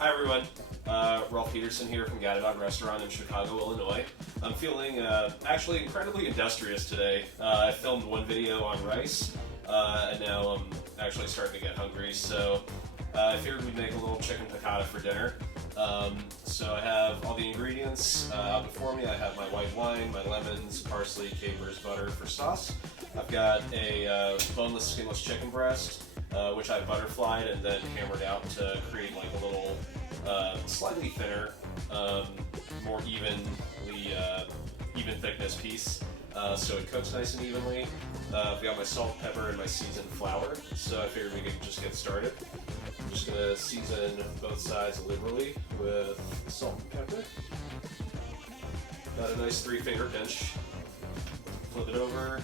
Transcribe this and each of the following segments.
Hi everyone, Rolf here from Gadabout restaurant in Chicago, Illinois. I'm feeling actually incredibly industrious today. I filmed one video on rice, and now I'm actually starting to get hungry, so I figured we'd make a little chicken piccata for dinner. So I have all the ingredients out before me. I have my white wine, my lemons, parsley, capers, butter for sauce. I've got a boneless, skinless chicken breast, which I butterflied and then hammered out to create like a little slightly thinner, more even thickness piece, so it cooks nice and evenly. I've got my salt, pepper, and my seasoned flour, so I figured we could just get started. I'm just gonna season both sides liberally with salt and pepper. Got a nice 3-finger pinch. Flip it over,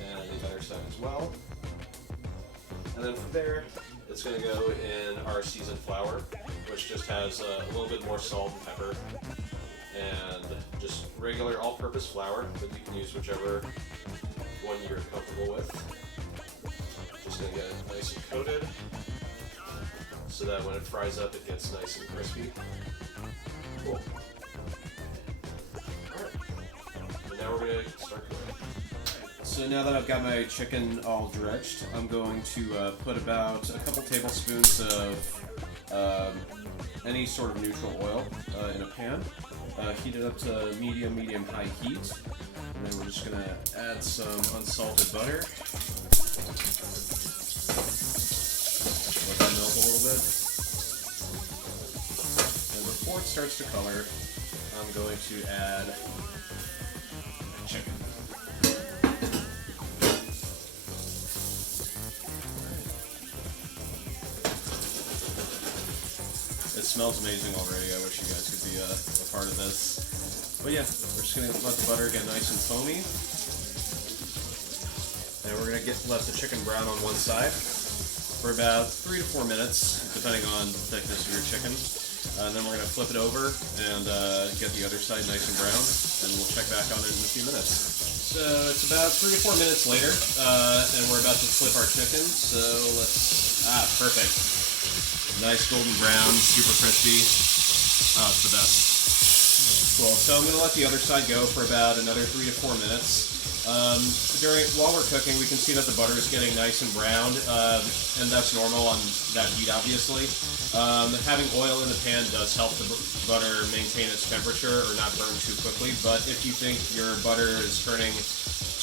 and the other side as well. And then from there, it's going to go in our seasoned flour, which just has a little bit more salt and pepper, and just regular all-purpose flour, but you can use whichever one you're comfortable with. Just going to get it nice and coated, so that when it fries up, it gets nice and crispy. Cool. Alright, and now we're going to start cooking. So now that I've got my chicken all dredged, I'm going to put about a couple tablespoons of any sort of neutral oil in a pan. Heat it up to medium-high heat. And then we're just going to add some unsalted butter. Let that melt a little bit. And before it starts to color, I'm going to add chicken. It smells amazing already. I wish you guys could be a part of this. But yeah, we're just going to let the butter get nice and foamy. And we're going to let the chicken brown on one side for about 3 to 4 minutes, depending on the thickness of your chicken. And then we're going to flip it over and get the other side nice and brown, and we'll check back on it in a few minutes. So it's about 3 to 4 minutes later, and we're about to flip our chicken, so let's... perfect. Nice golden brown, super crispy. Oh, it's the best. Cool, so I'm going to let the other side go for about another 3 to 4 minutes. While we're cooking, we can see that the butter is getting nice and browned, and that's normal on that heat, obviously. Having oil in the pan does help the butter maintain its temperature or not burn too quickly, but if you think your butter is turning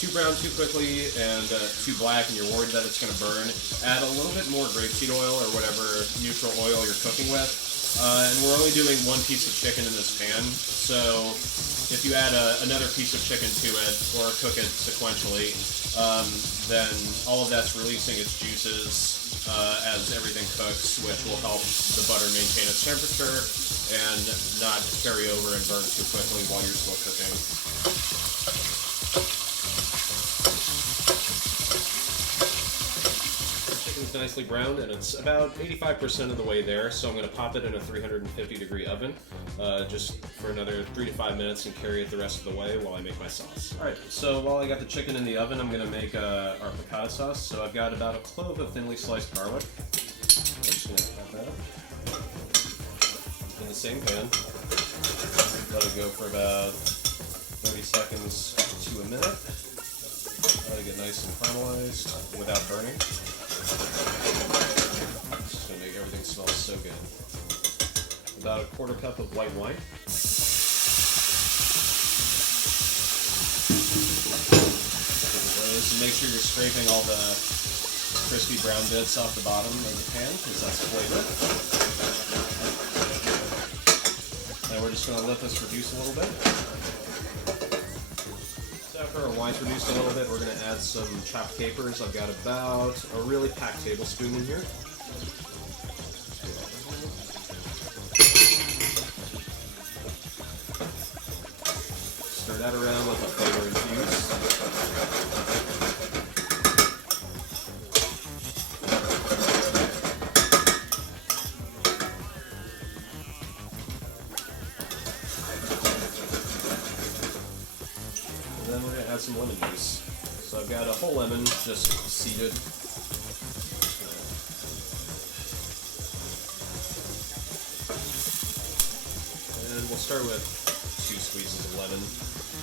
too brown too quickly and too black and you're worried that it's going to burn, add a little bit more grapeseed oil or whatever neutral oil you're cooking with. And we're only doing one piece of chicken in this pan, so if you add another piece of chicken to it or cook it sequentially, then all of that's releasing its juices as everything cooks, which will help the butter maintain its temperature and not carry over and burn too quickly while you're still cooking. Nicely browned, and it's about 85% of the way there, so I'm going to pop it in a 350-degree oven just for another 3 to 5 minutes and carry it the rest of the way while I make my sauce. Alright, so while I got the chicken in the oven, I'm going to make our piccata sauce. So I've got about a clove of thinly sliced garlic. I'm just going to cut that up in the same pan. Let it go for about 30 seconds to a minute. Let it get nice and caramelized without burning. It's just going to make everything smell so good. About a 1/4 cup of white wine. So make sure you're scraping all the crispy brown bits off the bottom of the pan, because that's flavor. And we're just going to let this reduce a little bit. After our wine's reduced a little bit, we're going to add some chopped capers. I've got about a really packed tablespoon in here. Stir that around with the flavor infused. Then we're going to add some lemon juice. So I've got a whole lemon just seeded. we'll start with 2 squeezes of lemon.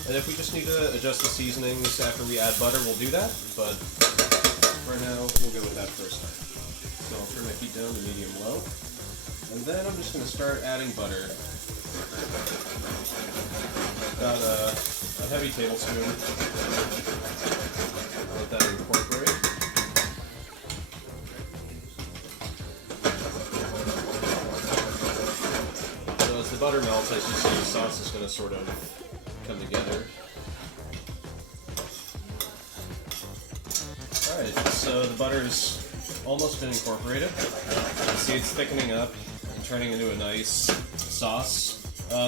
And if we just need to adjust the seasonings after we add butter, we'll do that, but right now we'll go with that for a start. So I'll turn my heat down to medium-low, and then I'm just going to start adding butter. About a heavy tablespoon. Let that incorporate. So as the butter melts, as you see, the sauce is going to sort of come together. Alright, so the butter's almost been incorporated. You see it's thickening up and turning into a nice sauce.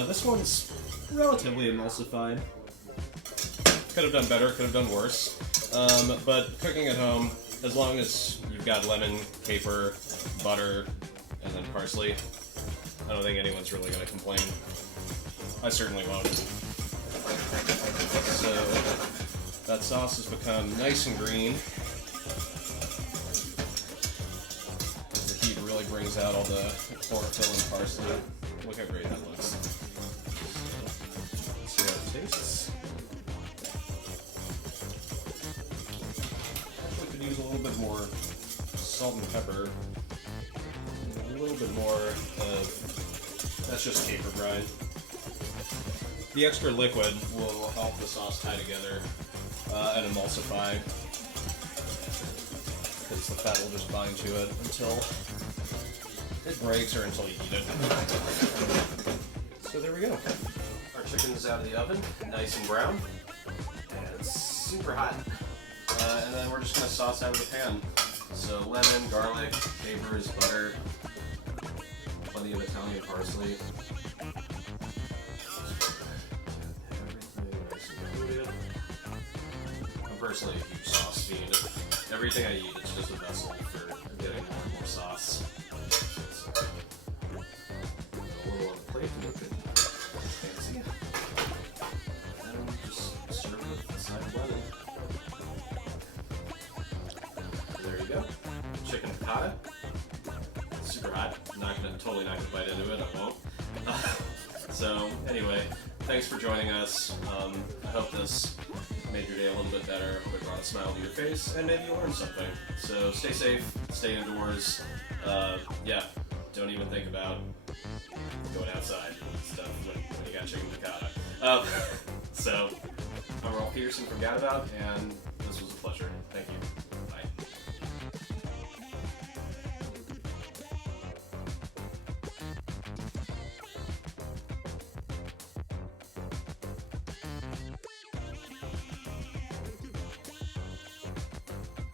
This one's relatively emulsified. Could have done better, could have done worse. But cooking at home, as long as you've got lemon, caper, butter, and then parsley, I don't think anyone's really going to complain. I certainly won't. So that sauce has become nice and green. The heat really brings out all the chlorophyll and parsley. Look how great that looks. Let's see how it tastes. We could use a little bit more salt and pepper. A little bit more of, that's just caper brine. The extra liquid will help the sauce tie together and emulsify, because the fat will just bind to it until it breaks or until you eat it. So there we go. Our chicken is out of the oven, nice and brown, and it's super hot. And then we're just going to sauce out of the pan. So lemon, garlic, capers, butter, plenty of Italian parsley. I'm personally a huge sauce fiend. Everything I eat is just a vessel for getting more and more sauce. So, a little on the plate to make it fancy. And then just serve it with a side of lemon. There you go. Chicken piccata. Super hot. Totally not gonna bite into it. I won't. So anyway, thanks for joining us. I hope this made your day a little bit better. I hope it brought a smile to your face, and maybe you learned something. So stay safe, stay indoors. Yeah, don't even think about going outside and stuff when you got chicken piccata. So I'm Rolf from Gadabout, and this was a pleasure. Thank you.